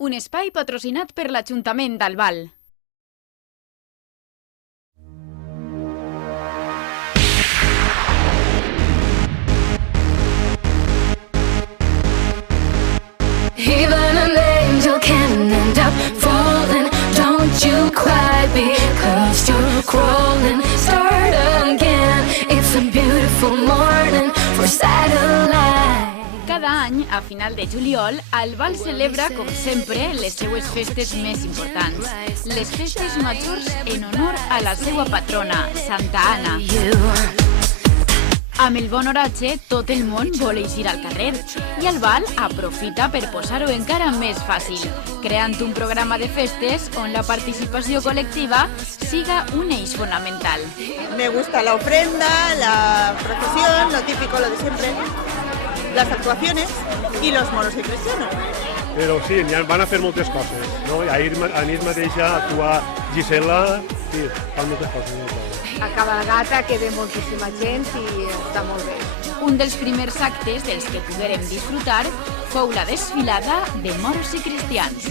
Un espai patrocinat per l'Ajuntament d'Albal. Even an angel can end up falling. Don't you cry because you're crawling. Start again. It's a beautiful morning for satellite. Cada any, a final de juliol, Albal celebra, com sempre, les seues festes més importants. Les festes majors en honor a la seva patrona, Santa Anna. Amb el bon oratge, tot el món vol eixir al carrer i Albal aprofita per posar-ho encara més fàcil, creant un programa de festes on la participació col·lectiva siga un eix fonamental. Me gusta la ofrenda, la procesión, lo típico, lo de siempre, las actuaciones y los moros y cristianos. Però sí, van a fer moltes coses, no? Ahir mateix a actuar Gisela, sí, fan moltes coses. A cabalgata que ve moltíssima gent i està molt bé. Un dels primers actes dels que poguérem disfrutar fou la desfilada de moros i cristians.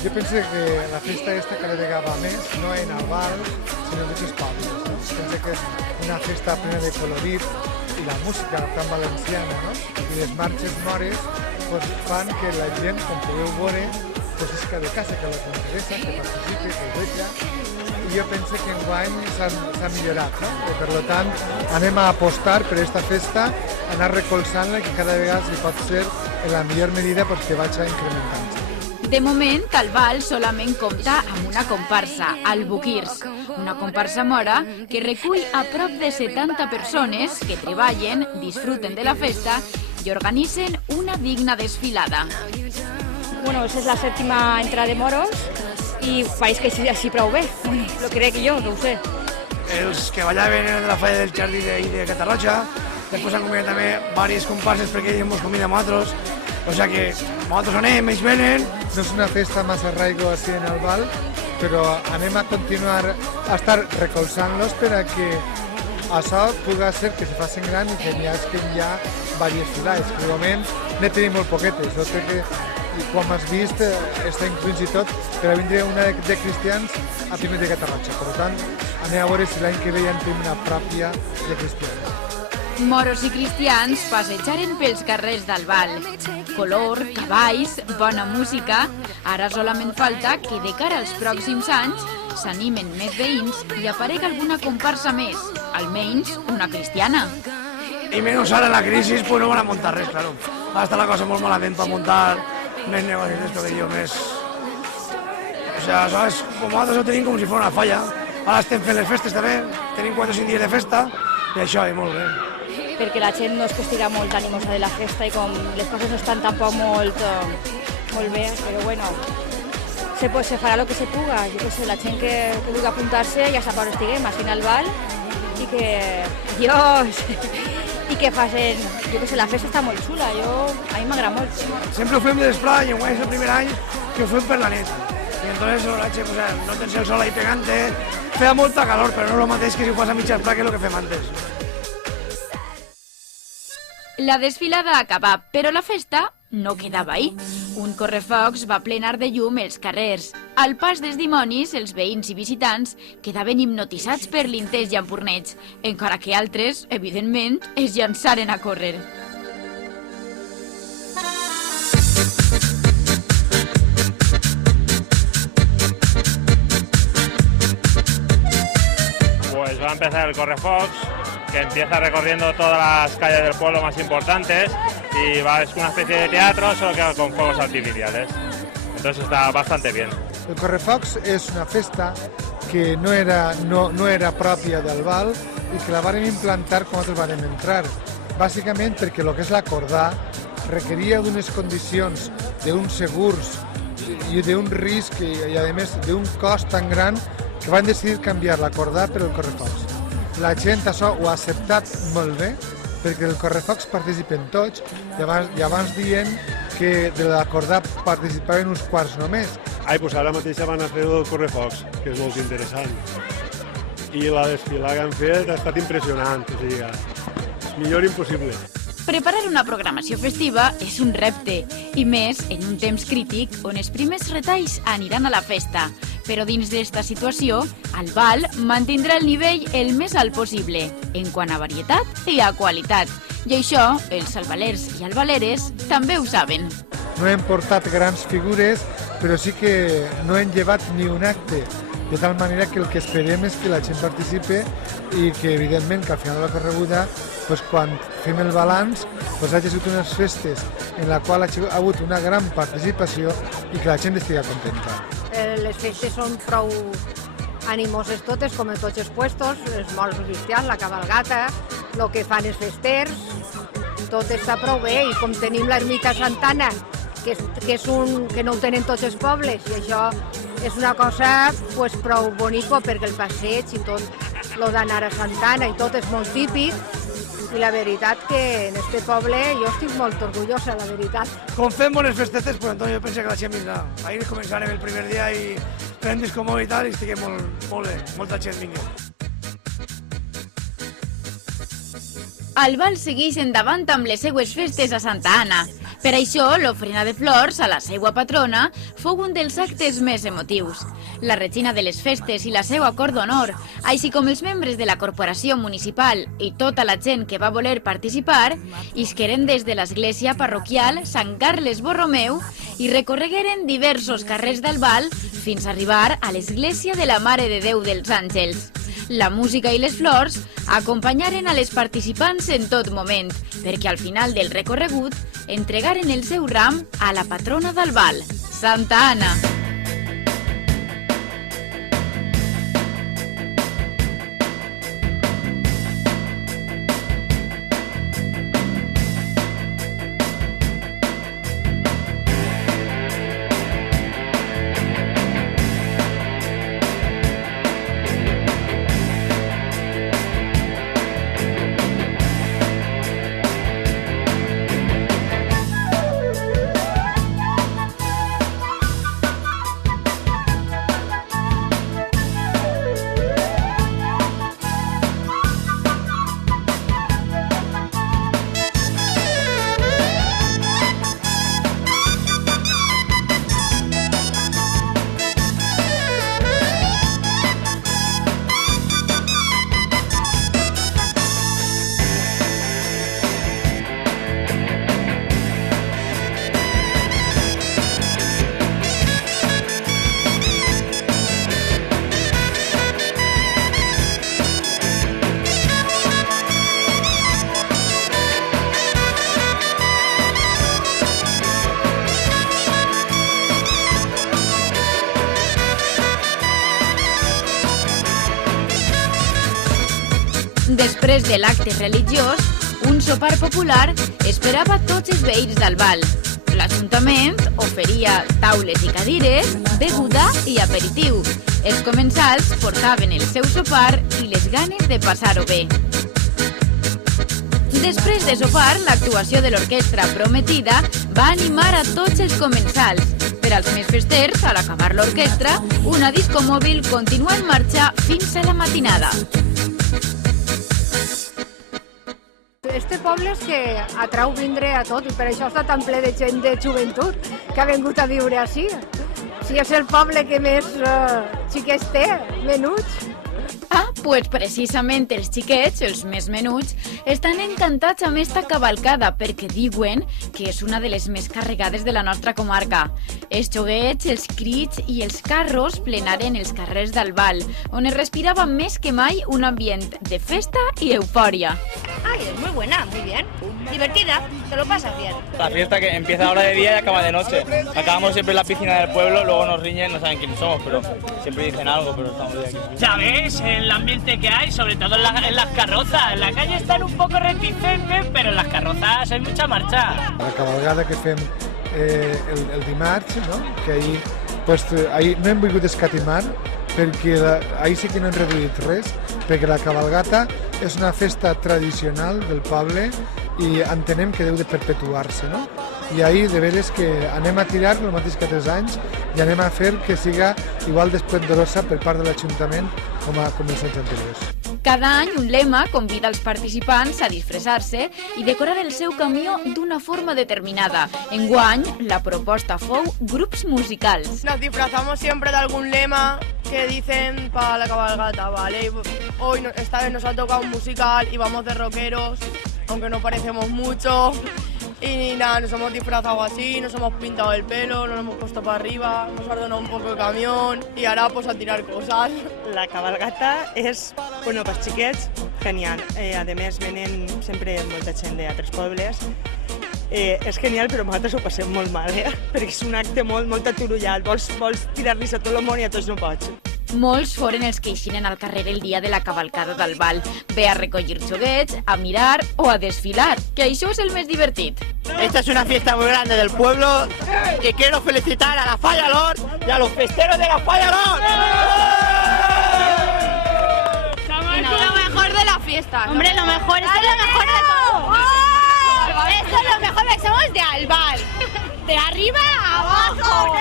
Jo penso que la festa aquesta cada vegada va més, no en Albal, sinó en muchos pobles. No? Penso que és una festa plena de colorit i la música tan valenciana, no? I les marxes mores pues, fan que la gent, com podeu veure, pues, isca de casa, que la interessa, que participi, que veja. I jo penso que enguany s'ha millorat, no? I per tant, anem a apostar per aquesta festa, anar recolzant-la, que cada vegada si pot ser en la millor medida perquè vagi incrementant-se. De moment, Albal solament compta amb una comparsa, el Buquirs, una comparsa mora que recull a prop de 70 persones que treballen, disfruten de la festa i organitzen una digna desfilada. Bueno, esa es la séptima entrada de moros y parece que així prou bé. Bueno, lo crec jo, no ho sé. Els que ballaven de la falla del Jardí de Catarroja, després han convidat també diverses comparses perquè ells ens conviden a nosaltres. O sea que nosaltres anem, ells venen. No és una festa massa arraigo així en Albal, però anem a continuar a estar recolzant-los per a que això pugui ser que se facin gran i que n'hi ha diverses filades. Que de moment ne tenim molt poquetes. Jo crec que, com has vist, està fins i tot per a vindre una de cristians a Pimet de Catarroja. Per tant, anem a veure si l'any que ve ja en tenim una pròpia de cristians. Moros i cristians passejaren pels carrers d'Albal. Color, cavalls, bona música. Ara solament falta que de cara als pròxims anys s'animen més veïns i aparega alguna comparsa més, almenys una cristiana. I menys ara la crisi, pues no van a muntar res, claro. Ara està la cosa molt malament per muntar més negocis d'esto que jo, més... O sea, ¿sabes? Com nosaltres ho tenim com si fos una falla. Ara estem fent les festes també, tenim 4 o 5 dies de festa i això, i molt bé. Perquè la gent no és que estiga molt animosa de la festa i com les coses no estan tampoc molt bé, però bueno, se farà el que se puga. Jo què sé, la gent que vulgui apuntar-se ja sap on estiguem, així en Albal, i que Dios, i que facin, jo què sé, la festa està molt xula, a mi m'agrada molt. Sempre ho fem de l'esplai, i és el primer any que ho fem per la nit. I entonces l'oratge, pues, no tens el sol ahí pegante, feia molta calor, però no és el mateix que si ho fas a mitja esplà que és el que fem antes. La desfilada acaba, però la festa no quedava ahí. Un correfocs va plenar de llum els carrers. Al pas dels dimonis, els veïns i visitants quedaven hipnotitzats per l'intens llampurneig, encara que altres, evidentment, es llançaren a córrer. Pues va a empezar el correfocs, que empieza recorriendo todas las calles del pueblo más importantes y es una especie de teatro, solo que con fuegos artificiales. Entonces está bastante bien. El correfocs és una festa que no era pròpia d'Albal i que la vàrem implantar quan nosaltres vàrem entrar. Bàsicament perquè el que és l'acordar requeria d'unes condicions, d'uns segurs i d'un risc i a més d'un cost tan gran que van decidir canviar l'acordar per el correfocs. la gent això ho ha acceptat molt bé, perquè el correfocs participen tots, i abans dient que de l'acordat participaven uns quarts només. Doncs ara mateix van a fer el correfocs, que és molt interessant. I la desfilada que han fet ha estat impressionant, o sigui, millor impossible. Preparar una programació festiva és un repte, i més en un temps crític on els primers retalls aniran a la festa. Però dins d'esta situació, el bal mantindrà el nivell el més alt possible, en quant a varietat i a qualitat. I això, els albalers i albaleres també ho saben. No hem portat grans figures, però sí que no hem llevat ni un acte, de tal manera que el que esperem és que la gent participe i que, evidentment, que al final de la correguda, quan fem el balanç, hagi sigut unes festes en la qual ha hagut una gran participació i que la gent estigui contenta. Les festes són prou animoses totes, com en tots els puestos, els molts cristians, la cabalgata, el que fan els festers, tot està prou bé, i com tenim l'ermita Santana, que no ho tenen tots els pobles, i això és una cosa prou bonica, perquè el passeig i tot el d'anar a Santana i tot és molt típic, i la veritat que en este poble jo estic molt orgullosa, la veritat. Com fem bones festetes, pues entonces jo penso que la gent vindrà. Ahir començarem el primer dia i fem discomó i tal, i estic molt bé, molta gent vingui. El bal segueix endavant amb les seues festes a Santa Anna. Per això, l'ofrena de flors a la seva patrona fou un dels actes més emotius. La regina de les festes i la seva cor d'honor, així com els membres de la corporació municipal i tota la gent que va voler participar, isqueren des de l'església parroquial Sant Carles Borromeu i recorregueren diversos carrers del Val fins a arribar a l'església de la Mare de Déu dels Àngels. La música i les flors acompanyaren a les participants en tot moment, perquè al final del recorregut entregaren el seu ram a la patrona del Val, Santa Anna. Després de l'acte religiós, un sopar popular esperava tots els veïns del Val. L'Ajuntament oferia taules i cadires, beguda i aperitiu. Els comensals portaven el seu sopar i les ganes de passar-ho bé. Després de sopar, l'actuació de l'orquestra Prometida va animar a tots els comensals. Per als més festers, a l'acabar l'orquestra, una discomòbil continua en marxa fins a la matinada. Este poble és que atrau vindre a tot i per això està tan ple de gent de joventut que ha vingut a viure així. Si és el poble que més xiquets té, menuts. Pues precisament els xiquets, els més menuts, estan encantats amb esta cavalcada perquè diuen que és una de les més carregades de la nostra comarca. Els joguets, els crits i els carros plenaren els carrers del Val, on es respirava més que mai un ambient de festa i eufòria. Ay, es muy buena, muy bien. Divertida, te lo pasas bien. La fiesta que empieza ahora de día y acaba de noche. Acabamos siempre en la piscina del pueblo, luego nos riñen, no saben quiénes somos, pero siempre dicen algo, pero estamos de aquí. Ya ves, el ambiente que hay, sobre todo en las carrozas. En la calle están un poco reticentes, pero en las carrozas hay mucha marcha. La cabalgada que fem el dimarts, no? Que ahir no hem volgut escatimar, perquè ahir sí que no hem reduït res, perquè la cabalgata és una festa tradicional del poble i entenem que deu de perpetuar-se, no? I ahir de veres que anem a tirar el mateix que 3 anys i anem a fer que siga igual d'esplendorosa per part de l'Ajuntament com els anys anteriors. Cada any un lema convida els participants a disfressar-se i decorar el seu camió d'una forma determinada. Enguany, la proposta fou grups musicals. Nos disfrazamos siempre de algún lema que dicen para la cabalgata, ¿vale? Hoy esta vez nos ha tocado un musical y vamos de rockeros, aunque no parecemos mucho. Y nada, nos hemos disfrazado así, nos hemos pintado el pelo, nos lo hemos puesto para arriba, hemos ordenado un poco el camión y ahora pues a tirar cosas. La cabalgata és, bueno, pels xiquets, genial. A més, venen sempre molta gent d'altres pobles. És genial, però nosaltres ho passem molt mal, perquè és un acte molt aturullat. Vols tirar-los a tot el món i a tots no pots. Molts foren els que eixinen al carrer el dia de la cavalcada d'Albal, bé a recollir joguets, a mirar o a desfilar, que això és el més divertit. Esta es una fiesta muy grande del pueblo y quiero felicitar a la Falla Lord y a los festeros de la Falla Lord. Somos lo mejor de la fiesta. ¿No? Hombre, lo mejor, esto es lo mejor de todo. Esto es lo mejor, que somos de Albal. De arriba a abajo.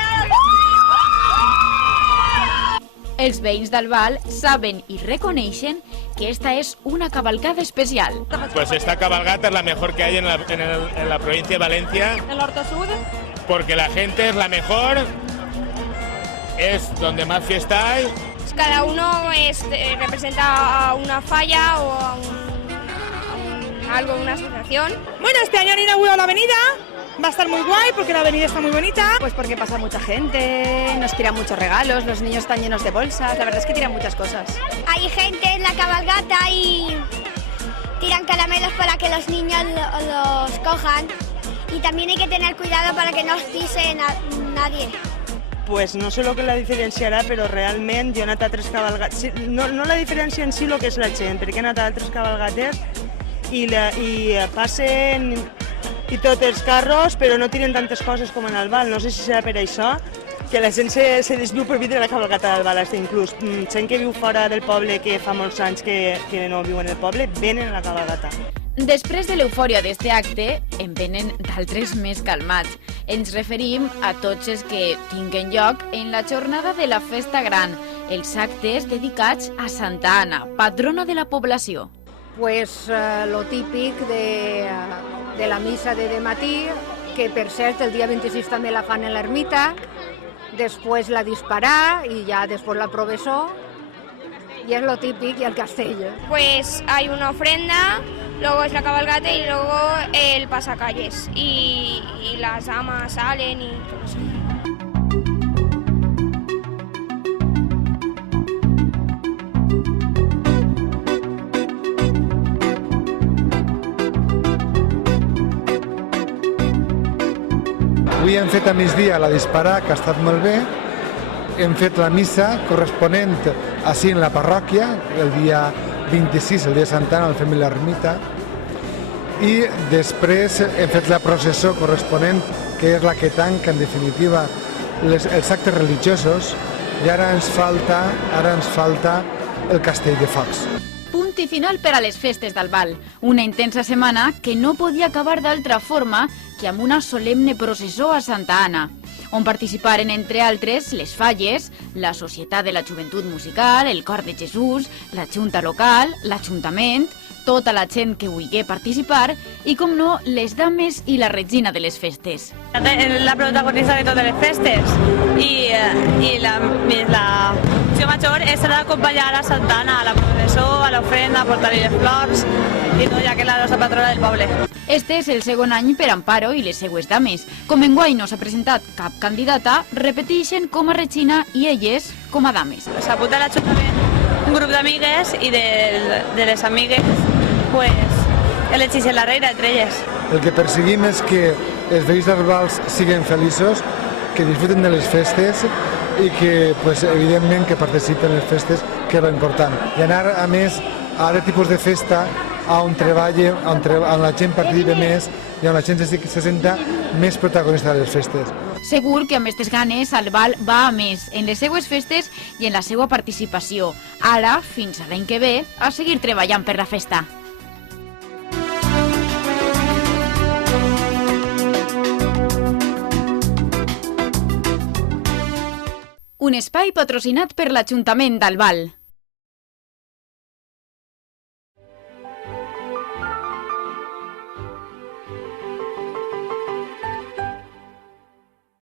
Els veïns d'Albal saben i reconeixen que esta es una cabalgada especial. Pues esta cabalgata es la mejor que hay en la provincia de Valencia. ¿El norte sur? Porque la gente es la mejor, es donde más fiesta hay. Cada uno representa a una falla o a algo, una asociación. Bueno, este año han inaugurado la avenida. Va a estar muy guay porque la avenida está muy bonita. Pues porque pasa mucha gente, nos tiran muchos regalos, los niños están llenos de bolsas, la verdad es que tiran muchas cosas. Hay gente en la cabalgata y tiran caramelos para que los niños los cojan. Y también hay que tener cuidado para que no os pise nadie. Pues no sé lo que la diferenciarà, però realment jo he anat a 3 cabalgates. No la diferència en si el que és la gent, perquè he anat a 3 cabalgates i passen i tots els carros, però no tiren tantes coses com en Albal. No sé si serà per això que la gent se desviu per vindre a la cabalgata d'Albal. Inclús gent que viu fora del poble, que fa molts anys que no viuen en el poble, venen a la cabalgata. Després de l'eufòria d'este acte, en venen d'altres més calmats. Ens referim a tots els que tinguen lloc en la jornada de la Festa Gran, els actes dedicats a Santa Anna, patrona de la població. Pues lo típic de la missa de dematí, que per cert el dia 26 també la fan en l'ermita, després la disparar i ja després la professó, y es lo típico y el castell. Pues hay una ofrenda, luego es la cabalgata y luego el pasacalles y las damas salen y todo eso. Avui hem fet a migdia la disparar, que ha estat molt bé. Hem fet la missa corresponent així en la parròquia, el dia 26, el dia de Santa Anna, el fem a l'ermita. I després hem fet la processó corresponent, que és la que tanca, en definitiva, els actes religiosos, i ara ens falta el castell de focs. Punt i final per a les festes d'Albal. Una intensa setmana que no podia acabar d'altra forma que amb una solemne processó a Santa Anna, on participaren, entre altres, les Falles, la Societat de la Joventut Musical, el Cor de Jesús, la Junta Local, l'Ajuntament, tota la gent que vulgui participar i, com no, les dames i la regina de les festes. La protagonista de totes les festes i la funció major és d'acompanyar a Santa Anna, a la processó, a l'ofrenda, a portar-li les flors i tot, ja que és la nostra patrona del poble. Este és el segon any per Amparo i les seues dames. Com enguany no s'ha presentat cap candidata, repeteixen com a regina i elles com a dames. S'apunta a l'Ajuntament un grup d'amigues i de les amigues elegeixen la reina entre elles. El que perseguim és que els veïns d'Albal siguin feliços, que disfruten de les festes i que, evidentment, que participen en les festes, que és l'important. I anar, a més, a aquest tipus de festa on la gent participa més i on la gent se senta més protagonista de les festes. Segur que amb aquestes ganes Albal va a més en les seues festes i en la seva participació. Ara, fins a l'any que ve, a seguir treballant per la festa. Un espai patrocinat per l'Ajuntament d'Albal.